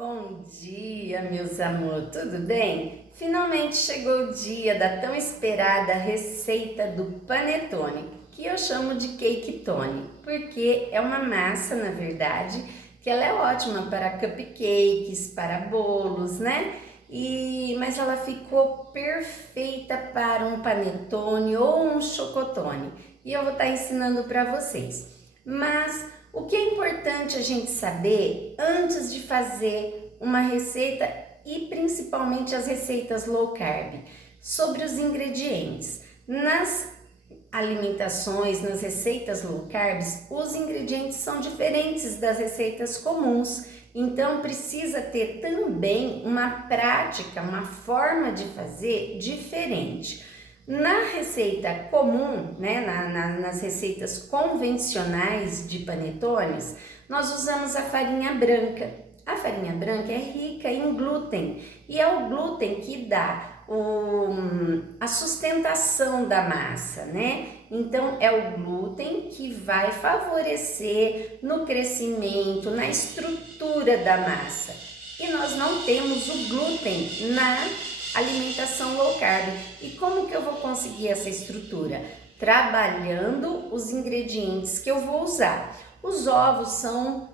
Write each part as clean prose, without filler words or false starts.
Bom dia, meus amores, tudo bem? Finalmente chegou o dia da tão esperada receita do panetone, que eu chamo de cake tone, porque é uma massa, na verdade, que ela é ótima para cupcakes, para bolos, né? Mas ela ficou perfeita para um panetone ou um chocotone, e eu vou estar ensinando para vocês. Mas o que é importante a gente saber antes de fazer uma receita e principalmente as receitas low carb, sobre os ingredientes. Nas alimentações, nas receitas low carb, os ingredientes são diferentes das receitas comuns, então precisa ter também uma prática, uma forma de fazer diferente. Na receita comum, né, nas receitas convencionais de panetones, nós usamos a farinha branca. A farinha branca é rica em glúten e é o glúten que dá a sustentação da massa, né? Então é o glúten que vai favorecer no crescimento, na estrutura da massa. E nós não temos o glúten na alimentação low carb. E como que eu vou conseguir essa estrutura? Trabalhando os ingredientes que eu vou usar. Os ovos são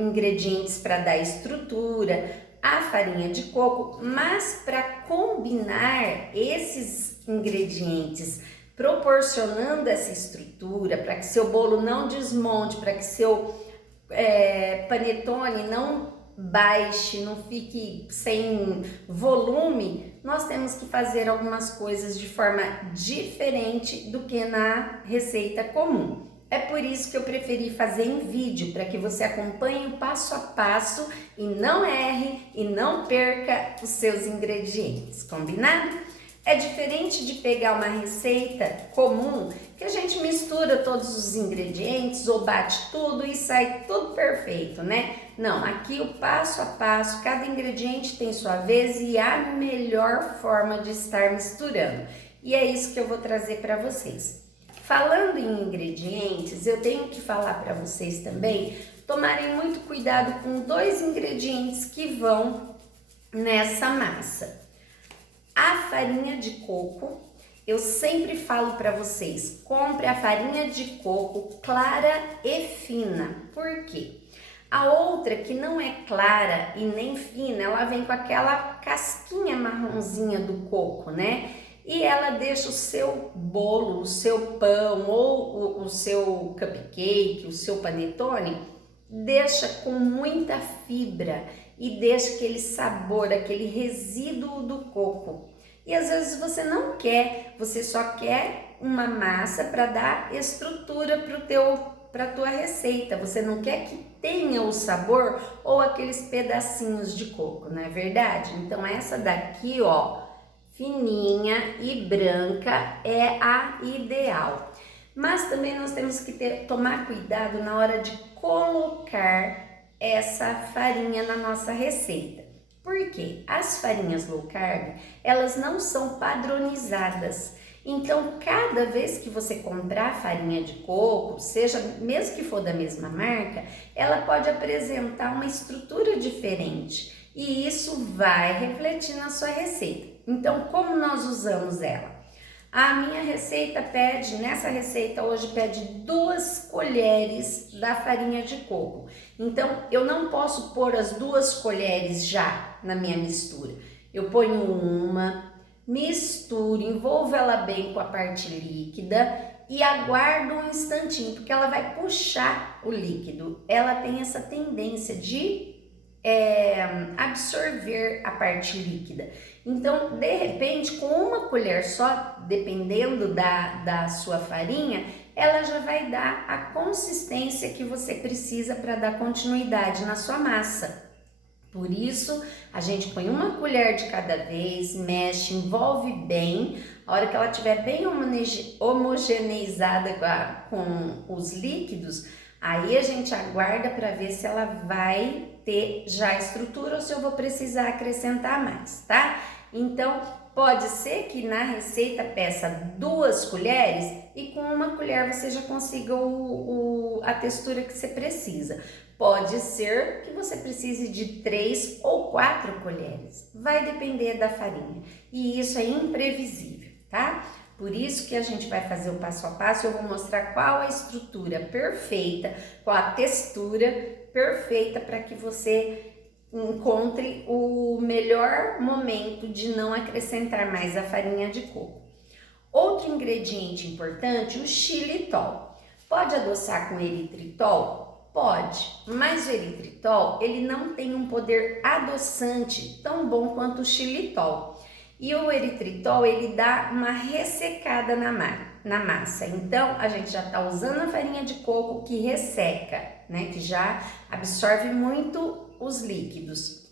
ingredientes para dar estrutura, a farinha de coco, mas para combinar esses ingredientes, proporcionando essa estrutura, para que seu bolo não desmonte, para que seu panetone não baixe, não fique sem volume, nós temos que fazer algumas coisas de forma diferente do que na receita comum. É por isso que eu preferi fazer em vídeo, para que você acompanhe o passo a passo e não erre e não perca os seus ingredientes, combinado? É diferente de pegar uma receita comum que a gente mistura todos os ingredientes ou bate tudo e sai tudo perfeito, né? Não, aqui o passo a passo, cada ingrediente tem sua vez e a melhor forma de estar misturando. E é isso que eu vou trazer para vocês. Falando em ingredientes, eu tenho que falar para vocês também tomarem muito cuidado com dois ingredientes que vão nessa massa. A farinha de coco, eu sempre falo para vocês, compre a farinha de coco clara e fina. Por quê? A outra que não é clara e nem fina, ela vem com aquela casquinha marronzinha do coco, né? E ela deixa o seu bolo, o seu pão ou o seu cupcake, o seu panetone, deixa com muita fibra e deixa aquele sabor, aquele resíduo do coco. E às vezes você não quer, você só quer uma massa para dar estrutura para a tua receita. Você não quer que tenha o sabor ou aqueles pedacinhos de coco, não é verdade? Então essa daqui, ó, fininha e branca é a ideal. Mas também nós temos que tomar cuidado na hora de colocar essa farinha na nossa receita. Por quê? As farinhas low carb, elas não são padronizadas. Então, cada vez que você comprar farinha de coco, seja mesmo que for da mesma marca, ela pode apresentar uma estrutura diferente e isso vai refletir na sua receita. Então, como nós usamos ela? A minha receita pede, nessa receita hoje pede 2 colheres da farinha de coco. Então, eu não posso pôr as 2 colheres já na minha mistura. Eu ponho uma, misturo, envolvo ela bem com a parte líquida e aguardo um instantinho, porque ela vai puxar o líquido. Ela tem essa tendência de absorver a parte líquida. Então, de repente, com uma colher só, dependendo da sua farinha, ela já vai dar a consistência que você precisa para dar continuidade na sua massa. Por isso, a gente põe uma colher de cada vez, mexe, envolve bem. A hora que ela estiver bem homogeneizada com os líquidos, aí a gente aguarda para ver se ela vai ter já estrutura ou se eu vou precisar acrescentar mais, tá? Então, pode ser que na receita peça 2 colheres e com uma colher você já consiga a textura que você precisa. Pode ser que você precise de 3 ou 4 colheres, vai depender da farinha e isso é imprevisível, tá? Por isso que a gente vai fazer o passo a passo, eu vou mostrar qual a estrutura perfeita, qual a textura perfeita para que você encontre o melhor momento de não acrescentar mais a farinha de coco. Outro ingrediente importante, o xilitol. Pode adoçar com eritritol? Pode, mas o eritritol ele não tem um poder adoçante tão bom quanto o xilitol. E o eritritol ele dá uma ressecada na massa. Então a gente já está usando a farinha de coco que resseca, né? Que já absorve muito os líquidos.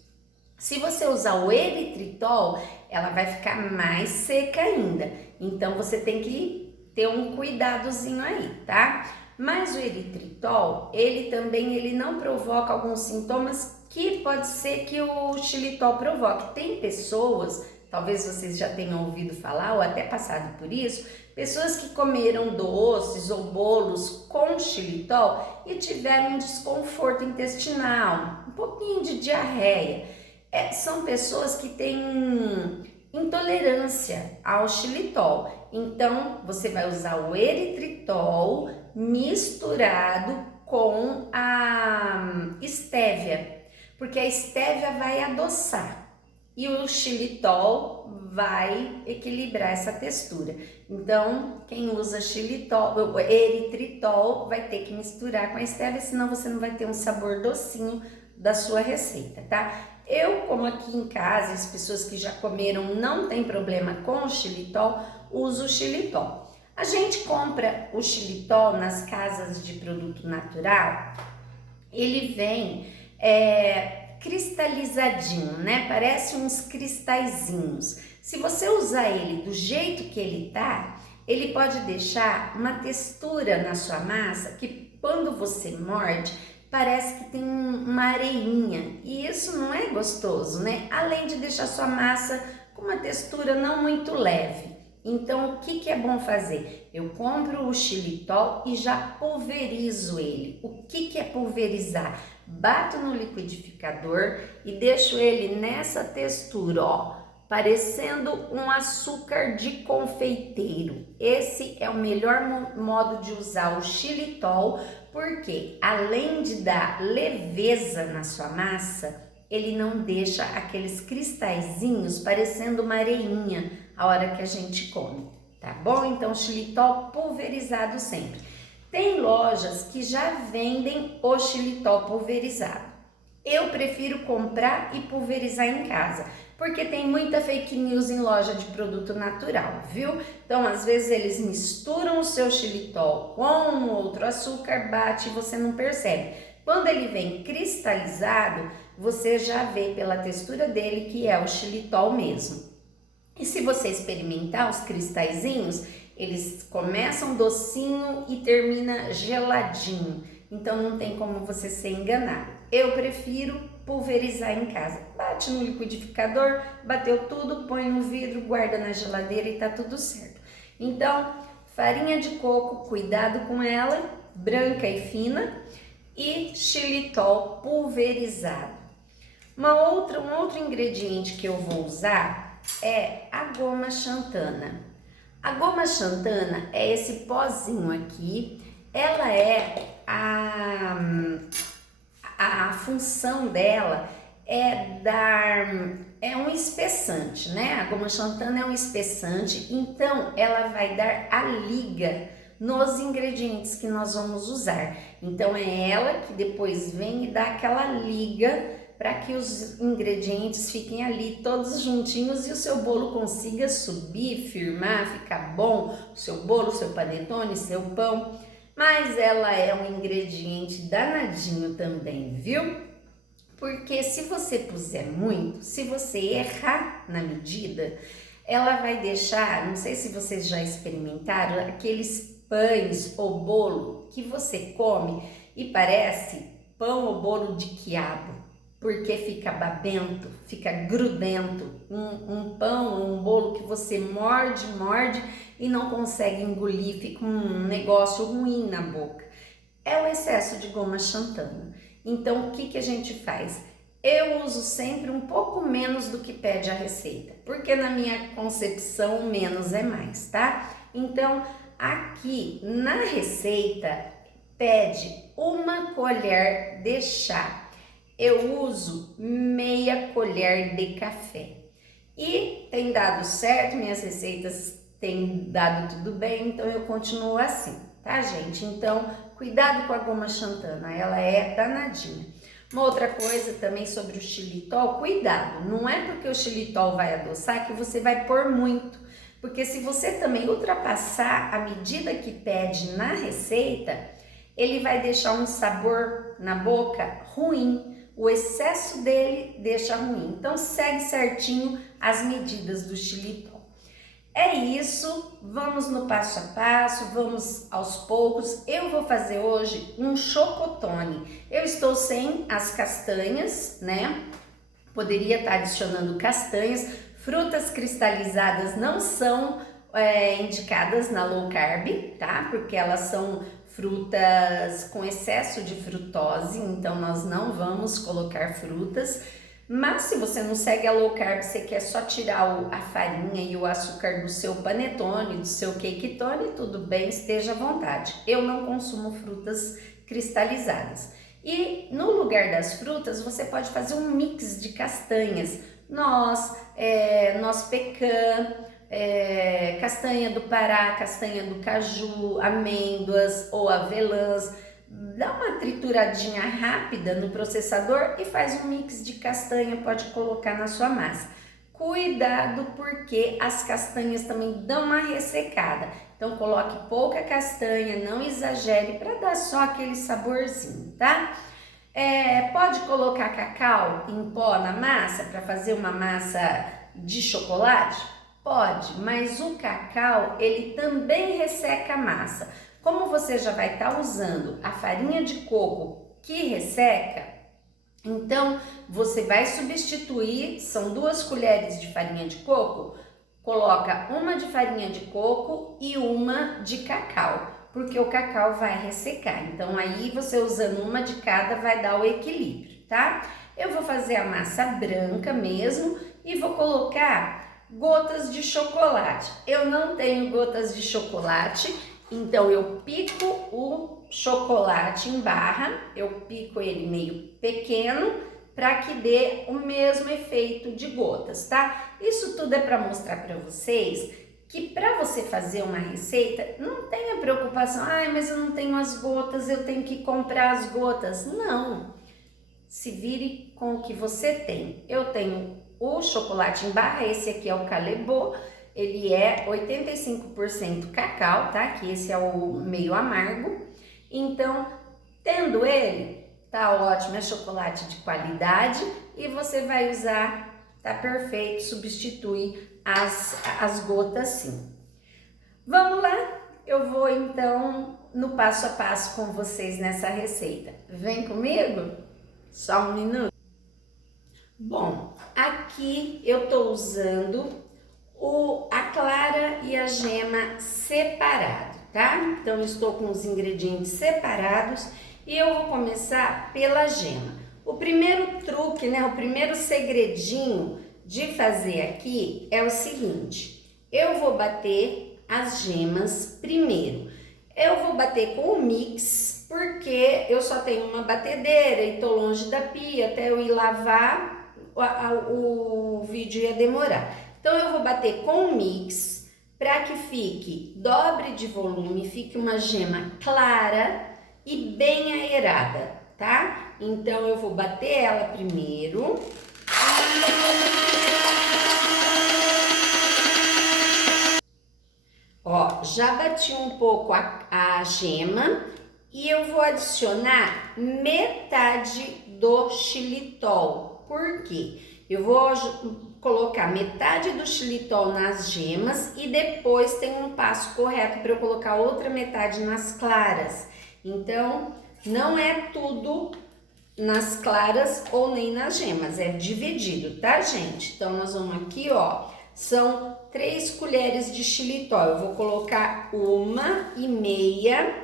Se você usar o eritritol, ela vai ficar mais seca ainda. Então você tem que ter um cuidadozinho aí, tá? Mas o eritritol, ele não provoca alguns sintomas que pode ser que o xilitol provoque. Tem pessoas, talvez vocês já tenham ouvido falar ou até passado por isso, pessoas que comeram doces ou bolos com xilitol e tiveram um desconforto intestinal, um pouquinho de diarreia. São pessoas que têm intolerância ao xilitol. Então, você vai usar o eritritol misturado com a estévia, porque a estévia vai adoçar e o xilitol vai equilibrar essa textura. Então, quem usa xilitol, eritritol, vai ter que misturar com a estévia, senão você não vai ter um sabor docinho da sua receita, tá? Eu, como aqui em casa, as pessoas que já comeram não tem problema com o xilitol, uso o xilitol. A gente compra o xilitol nas casas de produto natural, ele vem cristalizadinho, né? Parece uns cristalzinhos. Se você usar ele do jeito que ele tá, ele pode deixar uma textura na sua massa que quando você morde, parece que tem uma areinha e isso não é gostoso, né? Além de deixar sua massa com uma textura não muito leve. Então, o que é bom fazer? Eu compro o xilitol e já pulverizo ele. O que é pulverizar? Bato no liquidificador e deixo ele nessa textura, ó, parecendo um açúcar de confeiteiro. Esse é o melhor modo de usar o xilitol, porque além de dar leveza na sua massa, ele não deixa aqueles cristalzinhos parecendo uma areinha a hora que a gente come, tá bom? Então, xilitol pulverizado sempre. Tem lojas que já vendem o xilitol pulverizado. Eu prefiro comprar e pulverizar em casa, porque tem muita fake news em loja de produto natural, viu? Então, às vezes eles misturam o seu xilitol com um outro açúcar, bate e você não percebe. Quando ele vem cristalizado, você já vê pela textura dele que é o xilitol mesmo. E se você experimentar os cristalzinhos, eles começam docinho e termina geladinho. Então não tem como você ser enganado. Eu prefiro pulverizar em casa. Bate no liquidificador, bateu tudo, põe no vidro, guarda na geladeira e tá tudo certo. Então, farinha de coco, cuidado com ela, branca e fina, e xilitol pulverizado. Um outro ingrediente que eu vou usar é a goma xantana. A goma xantana é esse pozinho aqui, ela a função dela é um espessante, né? A goma xantana é um espessante, então ela vai dar a liga nos ingredientes que nós vamos usar. Então é ela que depois vem e dá aquela liga para que os ingredientes fiquem ali todos juntinhos e o seu bolo consiga subir, firmar, ficar bom, o seu bolo, o seu panetone, seu pão. Mas ela é um ingrediente danadinho também, viu? Porque se você puser muito, se você errar na medida, ela vai deixar, não sei se vocês já experimentaram, aqueles pães ou bolo que você come e parece pão ou bolo de quiabo, porque fica babento, fica grudento, um pão ou um bolo que você morde e não consegue engolir, fica um negócio ruim na boca. É o excesso de goma xantana. Então, o que que a gente faz? Eu uso sempre um pouco menos do que pede a receita, porque na minha concepção, menos é mais, tá? Então, aqui na receita, pede 1 colher de chá. Eu uso meia colher de café. E tem dado certo, minhas receitas têm dado tudo bem, então eu continuo assim, tá, gente? Então, cuidado com a goma xantana, ela é danadinha. Uma outra coisa também sobre o xilitol, cuidado, não é porque o xilitol vai adoçar que você vai pôr muito, porque se você também ultrapassar a medida que pede na receita, ele vai deixar um sabor na boca ruim. O excesso dele deixa ruim. Então segue certinho as medidas do xilitol. É isso, vamos no passo a passo, vamos aos poucos. Eu vou fazer hoje um chocotone. Eu estou sem as castanhas, né? Poderia estar adicionando castanhas. Frutas cristalizadas não são indicadas na low carb, tá? Porque elas são frutas com excesso de frutose, então nós não vamos colocar frutas. Mas se você não segue a low carb, você quer só tirar a farinha e o açúcar do seu panetone, do seu caketone, tudo bem, esteja à vontade. Eu não consumo frutas cristalizadas. E no lugar das frutas, você pode fazer um mix de castanhas, noz pecan, castanha do Pará, castanha do caju, amêndoas ou avelãs. Dá uma trituradinha rápida no processador e faz um mix de castanha, pode colocar na sua massa. Cuidado porque as castanhas também dão uma ressecada, então coloque pouca castanha, não exagere para dar só aquele saborzinho, tá? Pode colocar cacau em pó na massa para fazer uma massa de chocolate? Pode, mas o cacau ele também resseca a massa. Como você já vai estar usando a farinha de coco que resseca, então você vai substituir, são 2 colheres de farinha de coco, coloca uma de farinha de coco e uma de cacau, porque o cacau vai ressecar. Então aí você usando uma de cada vai dar o equilíbrio, tá? Eu vou fazer a massa branca mesmo e vou colocar gotas de chocolate. Eu não tenho gotas de chocolate, então eu pico o chocolate em barra, eu pico ele meio pequeno para que dê o mesmo efeito de gotas, tá? Isso tudo é para mostrar para vocês que para você fazer uma receita, não tenha preocupação, mas eu não tenho as gotas, eu tenho que comprar as gotas. Não, se vire com o que você tem. Eu tenho o chocolate em barra, esse aqui é o Callebaut, ele é 85% cacau, tá? Que esse é o meio amargo. Então, tendo ele, tá ótimo, é chocolate de qualidade e você vai usar, tá perfeito, substitui as gotas sim. Vamos lá, eu vou então no passo a passo com vocês nessa receita. Vem comigo? Só um minuto. Bom, aqui eu tô usando a clara e a gema separado, tá? Então, eu estou com os ingredientes separados e eu vou começar pela gema. O primeiro truque, né, o primeiro segredinho de fazer aqui é o seguinte: eu vou bater as gemas primeiro. Eu vou bater com o mix, porque eu só tenho uma batedeira e tô longe da pia, até eu ir lavar, o vídeo ia demorar. Então, eu vou bater com o mix para que fique dobre de volume, fique uma gema clara e bem aerada, tá? Então, eu vou bater ela primeiro. Ó, já bati um pouco a gema e eu vou adicionar metade do xilitol. Por quê? Eu vou colocar metade do xilitol nas gemas e depois tem um passo correto para eu colocar outra metade nas claras. Então, não é tudo nas claras ou nem nas gemas, é dividido, tá, gente? Então, nós vamos aqui, ó, são 3 colheres de xilitol. Eu vou colocar 1,5,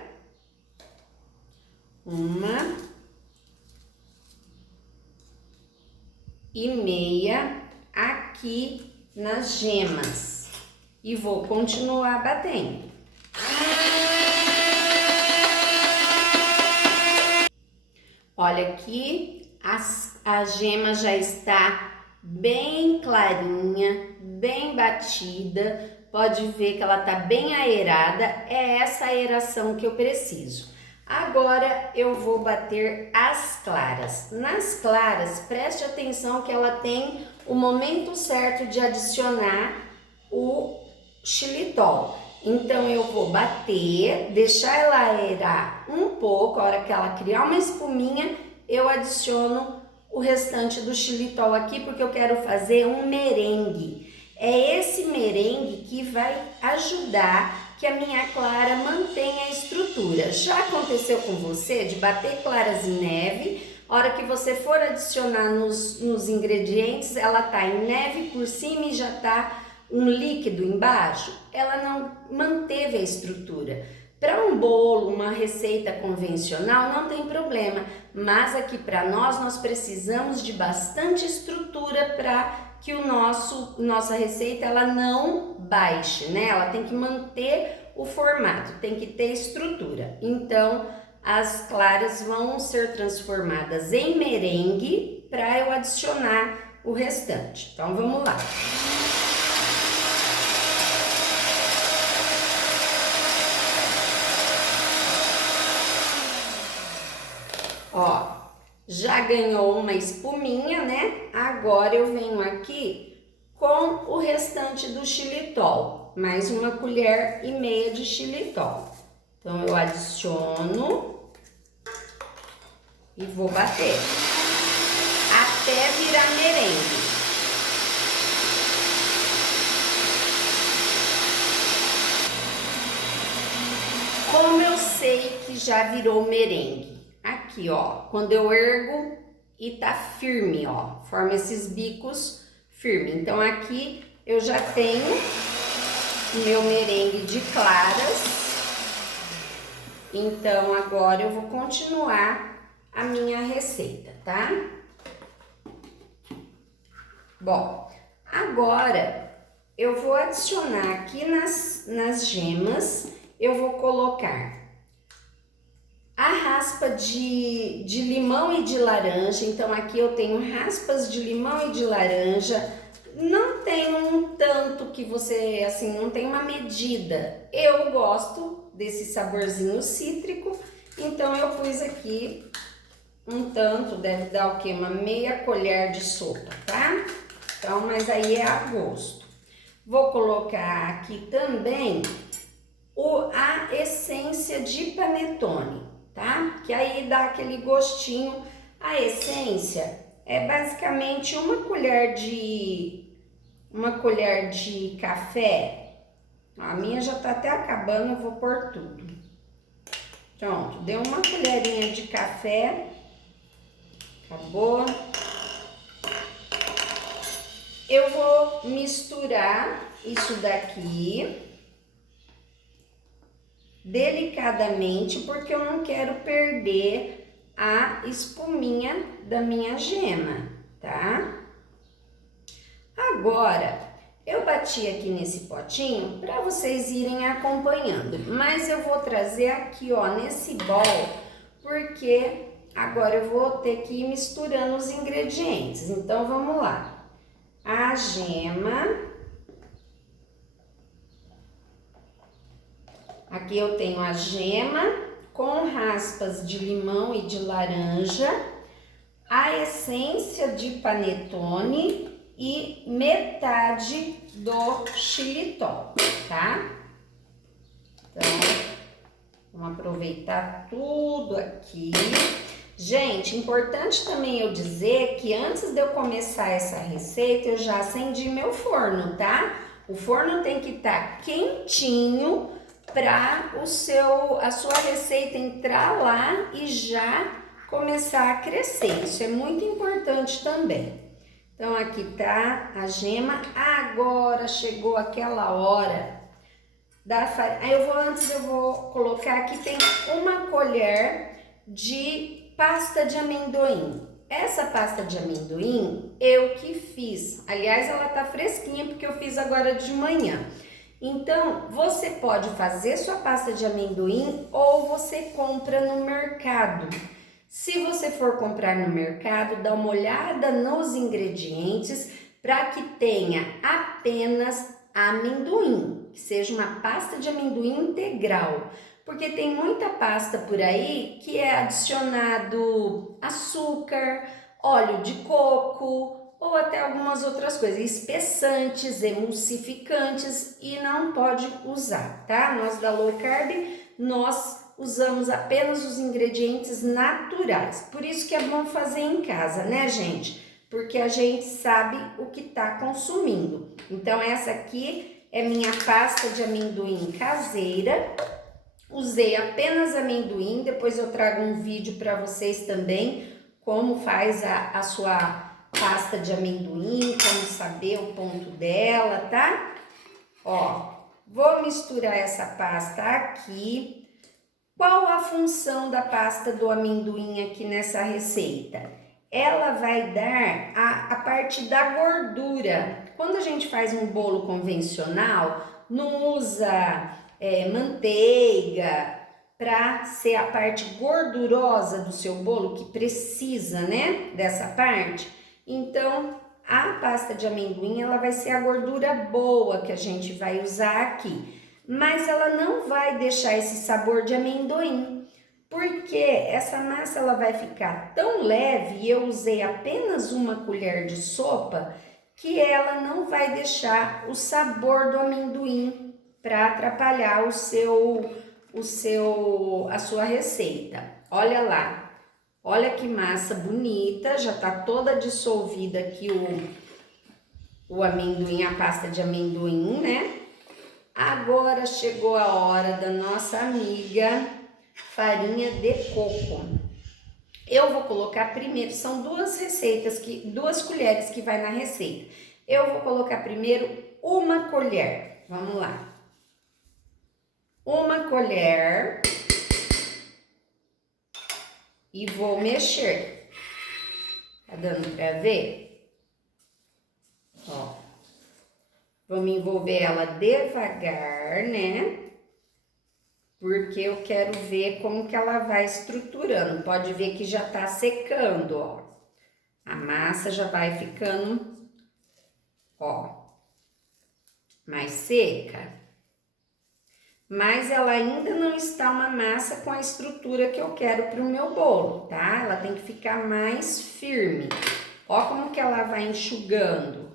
1, e meia aqui nas gemas e vou continuar batendo. Olha aqui, a gema já está bem clarinha, bem batida. Pode ver que ela tá bem aerada, é essa aeração que eu preciso. Agora eu vou bater as claras. Nas claras, preste atenção que ela tem o momento certo de adicionar o xilitol. Então eu vou bater, deixar ela aerar um pouco, a hora que ela criar uma espuminha, eu adiciono o restante do xilitol aqui, porque eu quero fazer um merengue. É esse merengue que vai ajudar que a minha clara mantenha a estrutura. Já aconteceu com você de bater claras em neve, a hora que você for adicionar nos ingredientes, ela tá em neve por cima e já tá um líquido embaixo? Ela não manteve a estrutura. Para um bolo, uma receita convencional, não tem problema, mas aqui para nós precisamos de bastante estrutura para que nossa receita ela não baixe, né? Ela tem que manter o formato, tem que ter estrutura. Então, as claras vão ser transformadas em merengue para eu adicionar o restante. Então, vamos lá. Ó, já ganhou uma espuminha, né? Agora eu venho aqui com o restante do xilitol, mais 1,5 colher de xilitol. Então eu adiciono e vou bater até virar merengue. Como eu sei que já virou merengue? Aqui, ó, quando eu ergo e tá firme, ó, forma esses bicos firme. Então aqui eu já tenho o meu merengue de claras. Então agora eu vou continuar a minha receita, tá? Bom, agora eu vou adicionar aqui nas gemas, eu vou colocar a raspa de limão e de laranja. Então aqui eu tenho raspas de limão e de laranja. Não tem um tanto que você, assim, não tem uma medida. Eu gosto desse saborzinho cítrico, então eu pus aqui um tanto, deve dar o quê? Uma meia colher de sopa, tá? Então, mas aí é a gosto. Vou colocar aqui também a essência de panetone, tá? Que aí dá aquele gostinho. A essência é basicamente uma colher de café. A minha já tá até acabando, eu vou pôr tudo. Pronto, deu uma colherinha de café. Acabou. Eu vou misturar isso daqui delicadamente, porque eu não quero perder a espuminha da minha gema, tá? Agora, eu bati aqui nesse potinho para vocês irem acompanhando, mas eu vou trazer aqui, ó, nesse bol, porque agora eu vou ter que ir misturando os ingredientes. Então, vamos lá. A gema. Aqui eu tenho a gema com raspas de limão e de laranja, a essência de panetone e metade do xilitol, tá? Então, vamos aproveitar tudo aqui. Gente, importante também eu dizer que antes de eu começar essa receita, eu já acendi meu forno, tá? O forno tem que estar quentinho para a sua receita entrar lá e já começar a crescer. Isso é muito importante também. Então, aqui tá a gema. Agora chegou aquela hora da farinha. Aí antes eu vou colocar aqui, tem 1 colher de pasta de amendoim. essa pasta de amendoim eu que fiz. Aliás, ela tá fresquinha porque eu fiz agora de manhã. Então, você pode fazer sua pasta de amendoim ou você compra no mercado. Se você for comprar no mercado, dá uma olhada nos ingredientes para que tenha apenas amendoim, que seja uma pasta de amendoim integral. Porque tem muita pasta por aí que é adicionado açúcar, óleo de coco ou até algumas outras coisas, espessantes, emulsificantes e não pode usar, tá? Nós da Low Carb, nós usamos apenas os ingredientes naturais. Por isso que é bom fazer em casa, né, gente? Porque a gente sabe o que tá consumindo. Então essa aqui é minha pasta de amendoim caseira. Usei apenas amendoim, depois eu trago um vídeo para vocês também como faz a sua pasta de amendoim, como saber o ponto dela, tá? Ó, vou misturar essa pasta aqui. Qual a função da pasta do amendoim aqui nessa receita? Ela vai dar a parte da gordura. Quando a gente faz um bolo convencional, não usa manteiga para ser a parte gordurosa do seu bolo, que precisa, né, dessa parte. Então, a pasta de amendoim, ela vai ser a gordura boa que a gente vai usar aqui. Mas ela não vai deixar esse sabor de amendoim, porque essa massa ela vai ficar tão leve, e eu usei apenas uma colher de sopa, que ela não vai deixar o sabor do amendoim para atrapalhar a sua receita. Olha lá, olha que massa bonita, já tá toda dissolvida aqui o amendoim, a pasta de amendoim, né? Agora chegou a hora da nossa amiga farinha de coco. Eu vou colocar primeiro, são duas colheres que vai na receita. Eu vou colocar primeiro uma colher, vamos lá. Uma colher e vou mexer. Tá dando pra ver? Ó. Vamos envolver ela devagar, né? Porque eu quero ver como que ela vai estruturando. Pode ver que já tá secando, ó. A massa já vai ficando, ó, mais seca. Mas ela ainda não está uma massa com a estrutura que eu quero para o meu bolo, tá? Ela tem que ficar mais firme. Ó como que ela vai enxugando.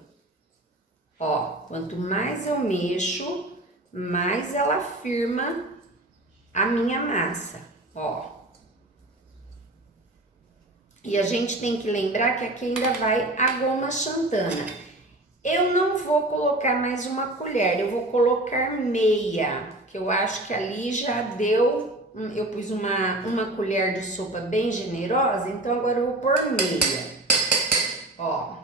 Ó, quanto mais eu mexo, mais ela firma a minha massa, ó. E a gente tem que lembrar que aqui ainda vai a goma xantana. Eu não vou colocar mais uma colher, eu vou colocar meia, que eu acho que ali já deu, eu pus uma colher de sopa bem generosa, então agora eu vou pôr meia, ó.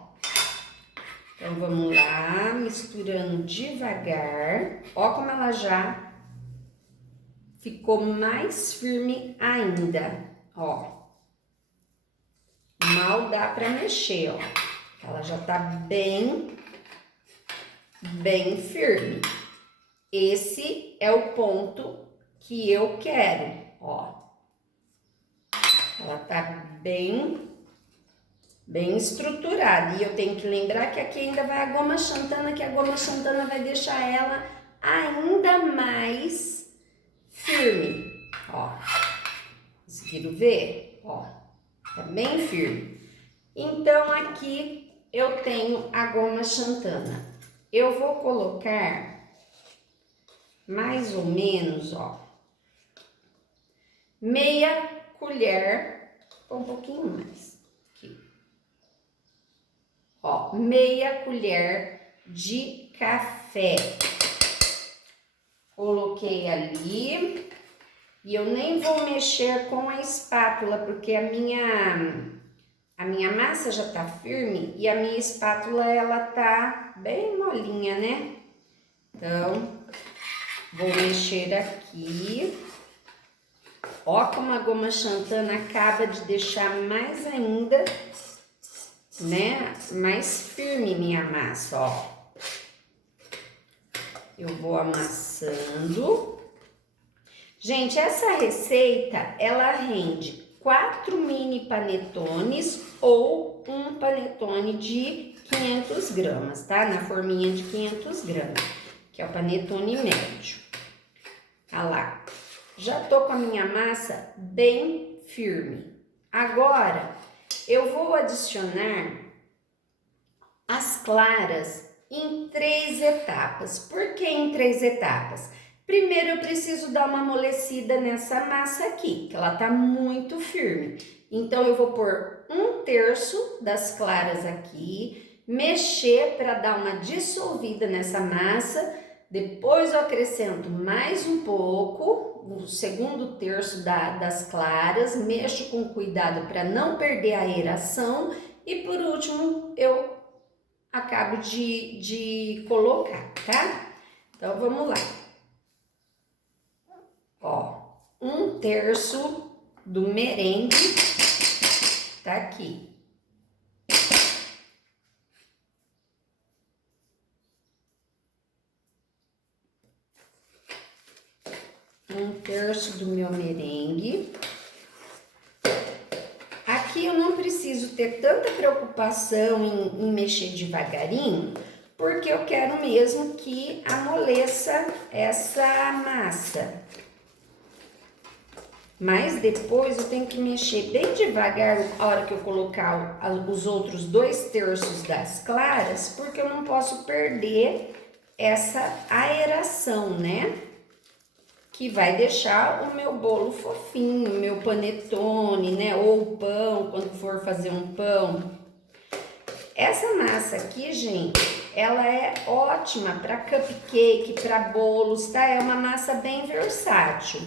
Então vamos lá, misturando devagar, ó como ela já ficou mais firme ainda, ó. Mal dá pra mexer, ó, ela já tá bem firme. Esse é o ponto que eu quero, ó. Ela tá bem estruturada. E eu tenho que lembrar que aqui ainda vai a goma xantana, que a goma xantana vai deixar ela ainda mais firme, ó. Conseguiram ver? Ó, tá bem firme. Então, aqui eu tenho a goma xantana. Eu vou colocar mais ou menos, ó, meia colher, um pouquinho mais, aqui. Ó, meia colher de café. Coloquei ali e eu nem vou mexer com a espátula, porque a minha massa já tá firme e a minha espátula, ela tá bem molinha, né? Então, vou mexer aqui Ó como a goma xantana acaba de deixar mais ainda, né, mais firme minha massa, ó. Eu vou amassando. Gente, essa receita, ela rende 4 mini panetones ou um panetone de 500 gramas, tá? Na forminha de 500 gramas, que é o panetone médio. Olha lá. Já tô com a minha massa bem firme. Agora, eu vou adicionar as claras em 3 etapas. Por que em 3 etapas? Primeiro eu preciso dar uma amolecida nessa massa aqui, que ela tá muito firme. Então eu vou pôr 1/3 das claras aqui, mexer para dar uma dissolvida nessa massa. Depois eu acrescento mais um pouco, o 2/3 das claras, mexo com cuidado para não perder a aeração e por último eu acabo de colocar, tá? Então vamos lá. Ó, 1/3 do merengue tá aqui. Um terço do meu merengue. Aqui eu não preciso ter tanta preocupação em mexer devagarinho, porque eu quero mesmo que amoleça essa massa. Mas depois eu tenho que mexer bem devagar a hora que eu colocar os outros 2/3 das claras, porque eu não posso perder essa aeração, né? Que vai deixar o meu bolo fofinho, o meu panetone, né? Ou o pão, quando for fazer um pão. Essa massa aqui, gente, ela é ótima para cupcake, para bolos, tá? É uma massa bem versátil.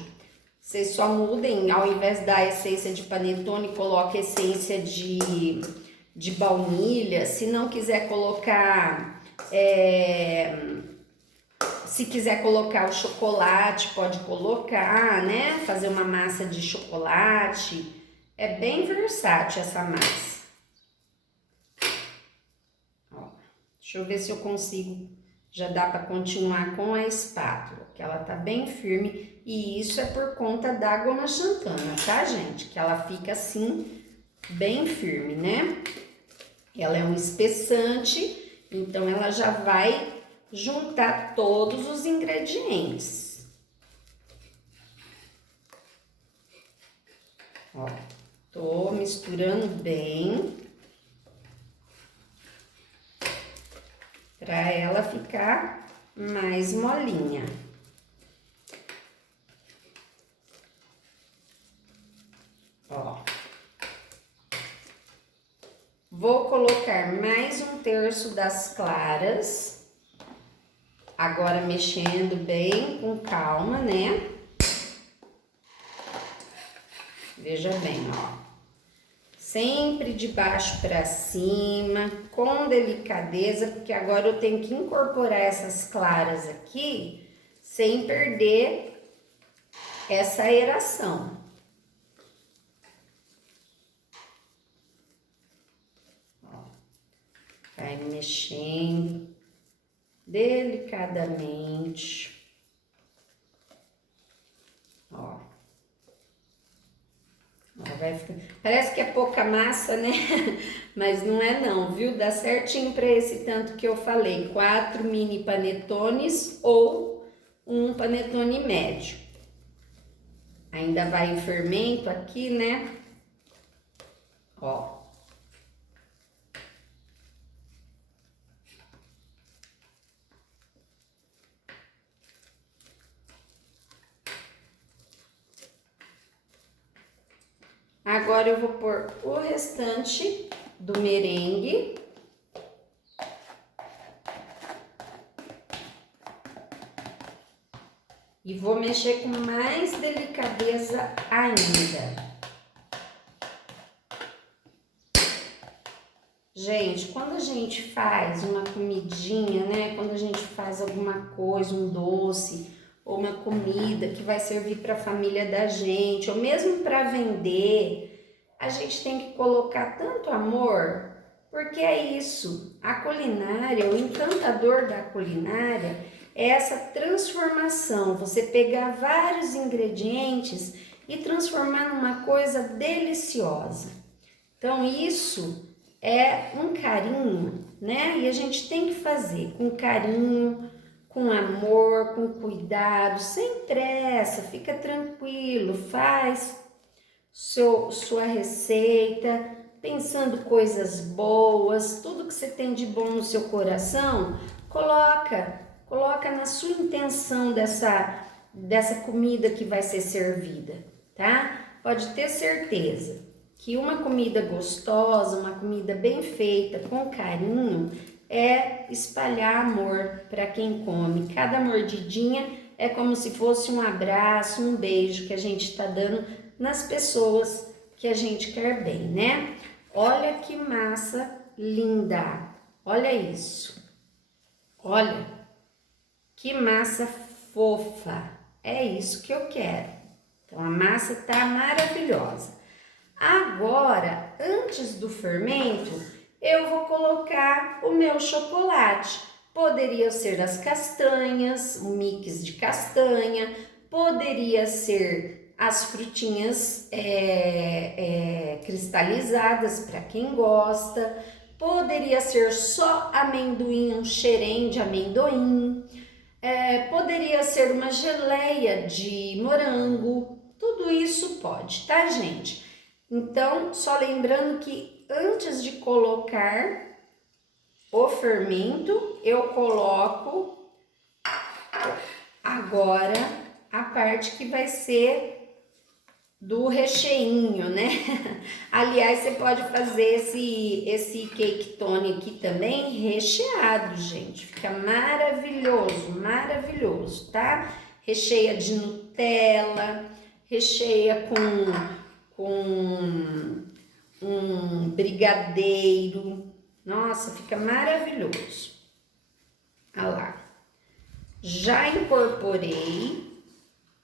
Vocês só mudem, ao invés da essência de panetone, coloque essência de baunilha. Se não quiser colocar, se quiser colocar o chocolate, pode colocar, né? Fazer uma massa de chocolate. É bem versátil essa massa. Ó, deixa eu ver se eu consigo, já dá para continuar com a espátula, que ela tá bem firme. E isso é por conta da goma xantana, tá, gente? Que ela fica assim, bem firme, né? Ela é um espessante, então ela já vai juntar todos os ingredientes. Ó, tô misturando bem para ela ficar mais molinha. Ó. Vou colocar mais 1/3 das claras. Agora mexendo bem com calma, né? Veja bem, ó. Sempre de baixo para cima, com delicadeza, porque agora eu tenho que incorporar essas claras aqui sem perder essa aeração. Vai mexendo delicadamente. Ó. Vai ficar... Parece que é pouca massa, né? Mas não é não, viu? Dá certinho para esse tanto que eu falei. 4 mini panetones ou um panetone médio. Ainda vai em fermento aqui, né? Ó. Agora eu vou pôr o restante do merengue. E vou mexer com mais delicadeza ainda. Gente, quando a gente faz uma comidinha, né? Quando a gente faz alguma coisa, um doce, ou uma comida que vai servir para a família da gente, ou mesmo para vender, a gente tem que colocar tanto amor, porque é isso, a culinária, o encantador da culinária é essa transformação, você pegar vários ingredientes e transformar numa coisa deliciosa. Então isso é um carinho, né? E a gente tem que fazer com carinho, com amor, com cuidado, sem pressa, fica tranquilo, faz sua receita, pensando coisas boas, tudo que você tem de bom no seu coração, coloca na sua intenção dessa comida que vai ser servida, tá? Pode ter certeza que uma comida gostosa, uma comida bem feita, com carinho, é espalhar amor para quem come. Cada mordidinha é como se fosse um abraço, um beijo que a gente está dando nas pessoas que a gente quer bem, né? Olha que massa linda! Olha isso! Olha que massa fofa! É isso que eu quero. Então a massa tá maravilhosa. Agora, antes do fermento, eu vou colocar o meu chocolate. Poderia ser as castanhas, um mix de castanha, poderia ser as frutinhas cristalizadas para quem gosta, poderia ser só amendoim, um xerém de amendoim, poderia ser uma geleia de morango, tudo isso pode, tá, gente? Então, só lembrando que antes de colocar o fermento, eu coloco agora a parte que vai ser do recheinho, né? Aliás, você pode fazer esse cake tone aqui também recheado, gente. Fica maravilhoso, maravilhoso, tá? Recheia de Nutella, recheia com um brigadeiro. Nossa, fica maravilhoso. Olha lá. Já incorporei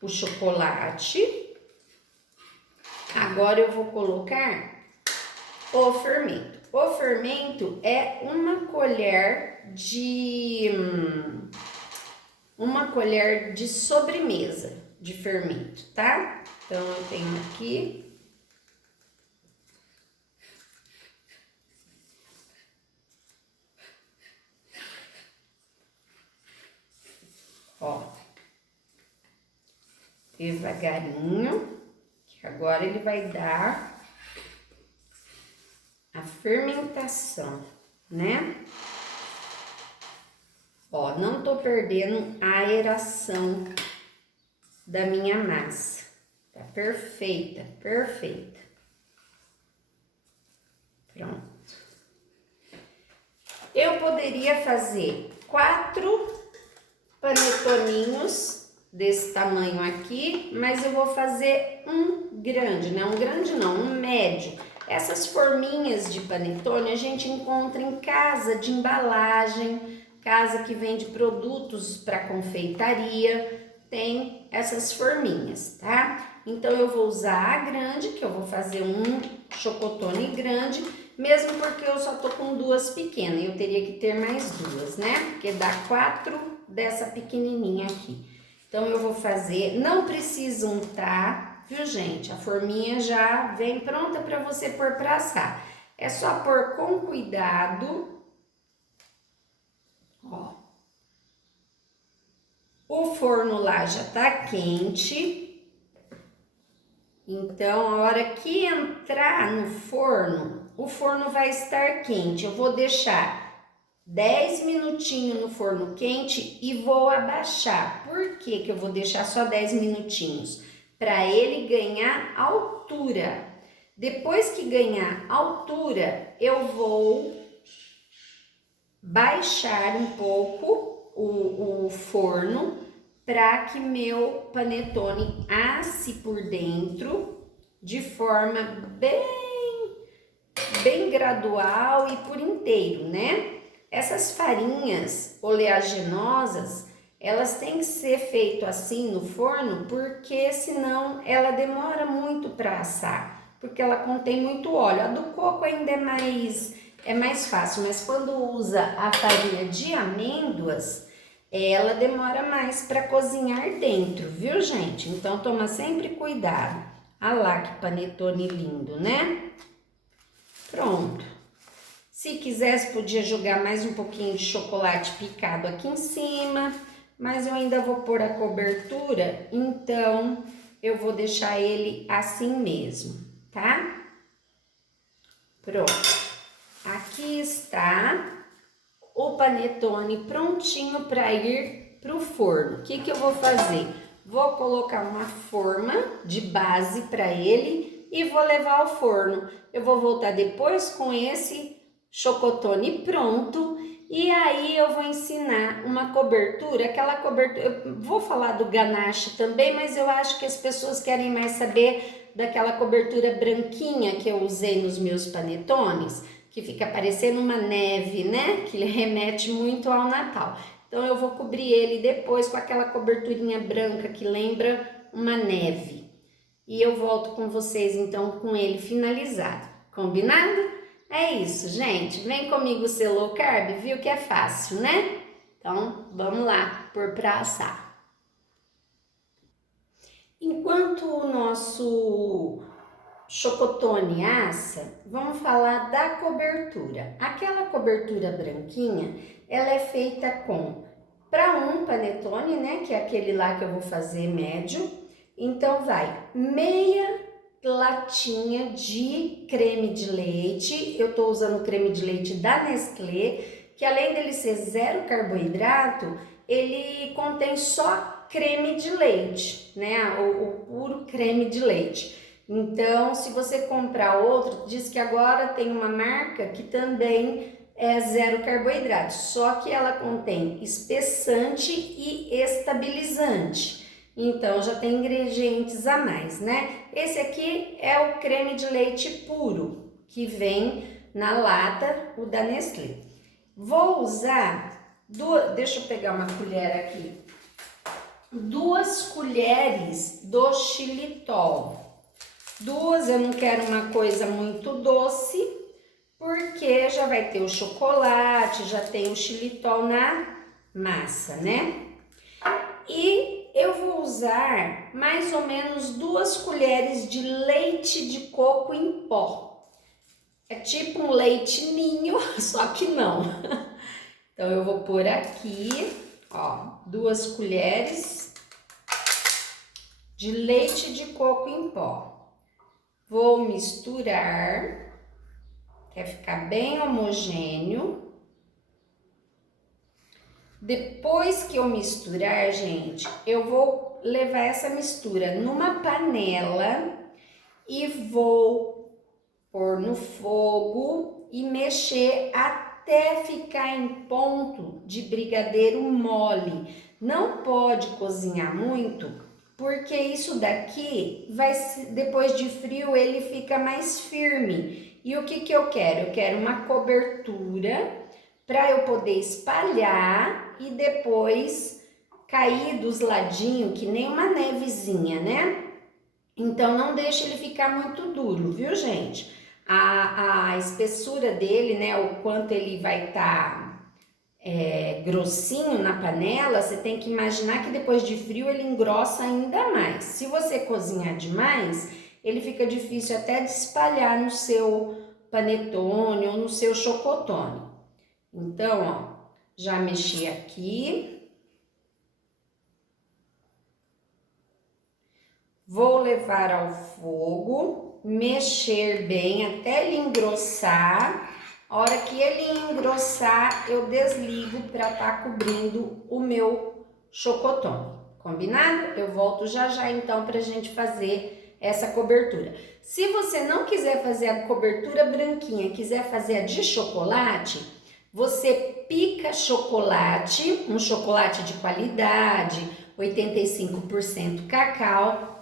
o chocolate. Agora eu vou colocar o fermento. O fermento é uma colher de sobremesa de fermento, tá? Então eu tenho aqui. Ó, devagarinho, que agora ele vai dar a fermentação, né? Ó, não tô perdendo a aeração da minha massa, tá perfeita, perfeita. Pronto. Eu poderia fazer 4 panetoninhos desse tamanho aqui, mas eu vou fazer um grande, não um grande não, um médio. Essas forminhas de panetone a gente encontra em casa de embalagem, casa que vende produtos para confeitaria, tem essas forminhas, tá? Então eu vou usar a grande, que eu vou fazer um chocotone grande, mesmo porque eu só tô com 2 pequenas, eu teria que ter mais 2, né? Porque dá 4 dessa pequenininha aqui. Então eu vou fazer, não precisa untar, viu, gente? A forminha já vem pronta para você pôr para assar. É só pôr com cuidado. Ó. O forno lá já tá quente. Então, a hora que entrar no forno, o forno vai estar quente. Eu vou deixar 10 minutinhos no forno quente e vou abaixar. Por que que eu vou deixar só 10 minutinhos? Para ele ganhar altura. Depois que ganhar altura, eu vou baixar um pouco o forno para que meu panetone asse por dentro de forma bem gradual e por inteiro, né? Essas farinhas oleaginosas, elas têm que ser feito assim no forno, porque senão ela demora muito para assar, porque ela contém muito óleo. A do coco ainda é mais fácil, mas quando usa a farinha de amêndoas, ela demora mais para cozinhar dentro, viu, gente? Então toma sempre cuidado. Ah lá que panetone lindo, né? Pronto. Se quisesse, podia jogar mais um pouquinho de chocolate picado aqui em cima, mas eu ainda vou pôr a cobertura, então eu vou deixar ele assim mesmo, tá? Pronto. Aqui está o panetone prontinho para ir pro forno. O que que eu vou fazer? Vou colocar uma forma de base para ele e vou levar ao forno. Eu vou voltar depois com esse chocotone pronto e aí eu vou ensinar uma cobertura, aquela cobertura, eu vou falar do ganache também, mas eu acho que as pessoas querem mais saber daquela cobertura branquinha que eu usei nos meus panetones, que fica parecendo uma neve, né? Que remete muito ao Natal. Então eu vou cobrir ele depois com aquela coberturinha branca que lembra uma neve. E eu volto com vocês então com ele finalizado. Combinado? É isso, gente. Vem comigo ser low carb, viu que é fácil, né? Então vamos lá, pôr pra assar. Enquanto o nosso chocotone assa, vamos falar da cobertura. Aquela cobertura branquinha, ela é feita com, para um panetone, né, que é aquele lá que eu vou fazer médio, então vai meia latinha de creme de leite, eu tô usando o creme de leite da Nestlé, que além dele ser zero carboidrato, ele contém só creme de leite, né, o puro creme de leite. Então, se você comprar outro, diz que agora tem uma marca que também é zero carboidrato, só que ela contém espessante e estabilizante. Então, já tem ingredientes a mais, né? Esse aqui é o creme de leite puro, que vem na lata, o da Nestlé. Vou usar, deixa eu pegar uma colher aqui, 2 colheres do xilitol. 2, eu não quero uma coisa muito doce, porque já vai ter o chocolate, já tem o xilitol na massa, né? E eu vou usar mais ou menos 2 colheres de leite de coco em pó. É tipo um leite ninho, só que não. Então eu vou pôr aqui, ó, 2 colheres de leite de coco em pó. Vou misturar, quer ficar bem homogêneo. Depois que eu misturar, gente, eu vou levar essa mistura numa panela e vou pôr no fogo e mexer até ficar em ponto de brigadeiro mole. Não pode cozinhar muito, porque isso daqui vai, depois de frio, ele fica mais firme. E o que que eu quero? Eu quero uma cobertura para eu poder espalhar e depois cair dos ladinhos, que nem uma nevezinha, né? Então não deixe ele ficar muito duro, viu, gente? A espessura dele, né, o quanto ele vai estar grossinho na panela, você tem que imaginar que depois de frio ele engrossa ainda mais. Se você cozinhar demais, ele fica difícil até de espalhar no seu panetone ou no seu chocotone. Então, ó, já mexi aqui. Vou levar ao fogo, mexer bem até ele engrossar. A hora que ele engrossar, eu desligo para estar cobrindo o meu chocotone. Combinado? Eu volto já já então para a gente fazer essa cobertura. Se você não quiser fazer a cobertura branquinha, quiser fazer a de chocolate, você pica chocolate, um chocolate de qualidade, 85% cacau.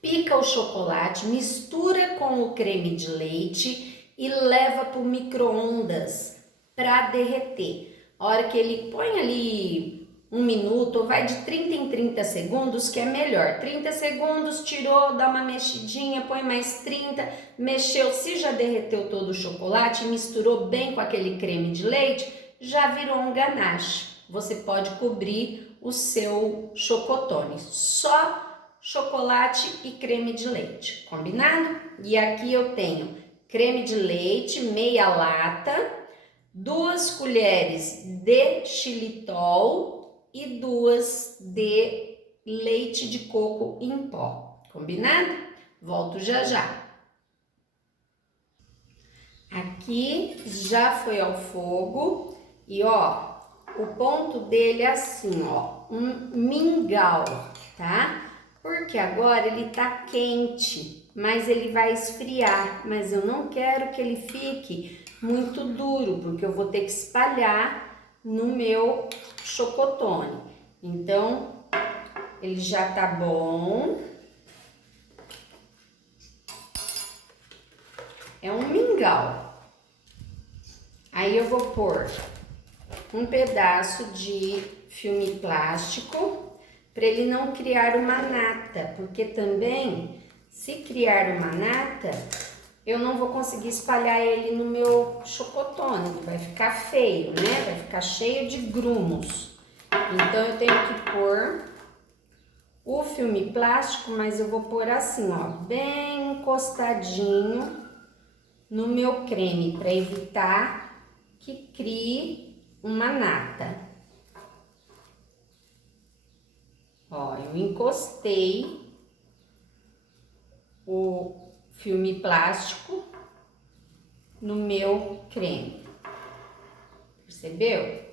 Pica o chocolate, mistura com o creme de leite e leva para o micro-ondas para derreter. A hora que ele põe ali 1 minuto, ou vai de 30 em 30 segundos, que é melhor. 30 segundos, tirou, dá uma mexidinha, põe mais 30, mexeu, se já derreteu todo o chocolate, misturou bem com aquele creme de leite, já virou um ganache. Você pode cobrir o seu chocotone, só chocolate e creme de leite, combinado? E aqui eu tenho creme de leite, meia lata, 2 colheres de xilitol e 2 de leite de coco em pó, combinado? Volto já já. Aqui já foi ao fogo e ó, o ponto dele é assim, ó, um mingau, tá? Porque agora ele tá quente, mas ele vai esfriar, mas eu não quero que ele fique muito duro, porque eu vou ter que espalhar no meu chocotone. Então, ele já tá bom. É um mingau. Aí eu vou pôr um pedaço de filme plástico para ele não criar uma nata, porque também, se criar uma nata, eu não vou conseguir espalhar ele no meu chocotone, vai ficar feio, né? Vai ficar cheio de grumos. Então, eu tenho que pôr o filme plástico, mas eu vou pôr assim, ó, bem encostadinho no meu creme, para evitar que crie uma nata. Ó, eu encostei o filme plástico no meu creme. Percebeu?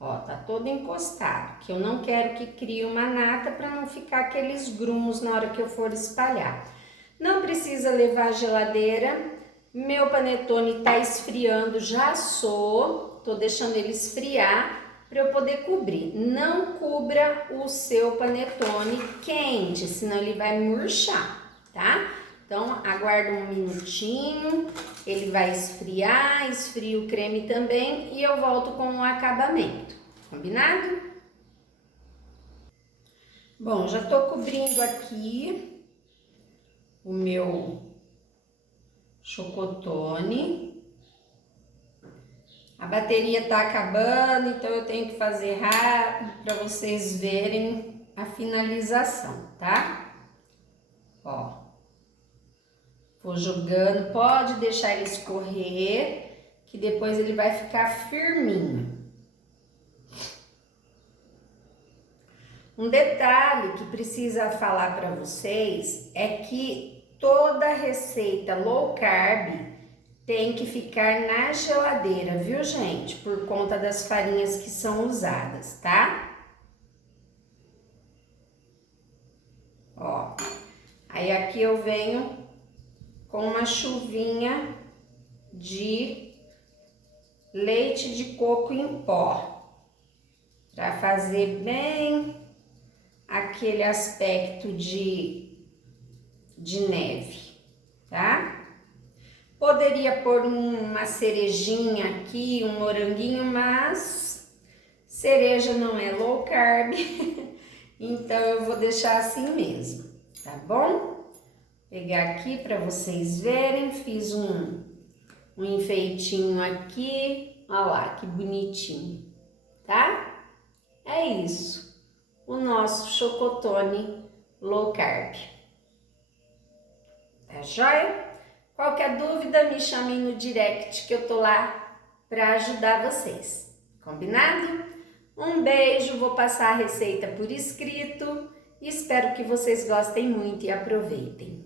Ó, tá todo encostado, que eu não quero que crie uma nata para não ficar aqueles grumos na hora que eu for espalhar. Não precisa levar à geladeira. Meu panetone tá esfriando, já assou, tô deixando ele esfriar para eu poder cobrir. Não cubra o seu panetone quente, senão ele vai murchar, tá? Então, aguarda um minutinho, ele vai esfriar, esfria o creme também e eu volto com o acabamento, combinado? Bom, já tô cobrindo aqui o meu chocotone. A bateria tá acabando, então eu tenho que fazer rápido para vocês verem a finalização, tá? Ó. Vou jogando, pode deixar ele escorrer, que depois ele vai ficar firminho. Um detalhe que precisa falar para vocês é que toda receita low carb tem que ficar na geladeira, viu, gente? Por conta das farinhas que são usadas, tá? Ó, aí aqui eu venho com uma chuvinha de leite de coco em pó, para fazer bem aquele aspecto de neve, tá? Poderia pôr uma cerejinha aqui, um moranguinho, mas cereja não é low carb, então eu vou deixar assim mesmo, tá bom? Pegar aqui para vocês verem, fiz um enfeitinho aqui, olha lá que bonitinho, tá? É isso, o nosso chocotone low carb. Tá joia? Qualquer dúvida, me chamem no direct que eu tô lá para ajudar vocês. Combinado? Um beijo, vou passar a receita por escrito e espero que vocês gostem muito e aproveitem.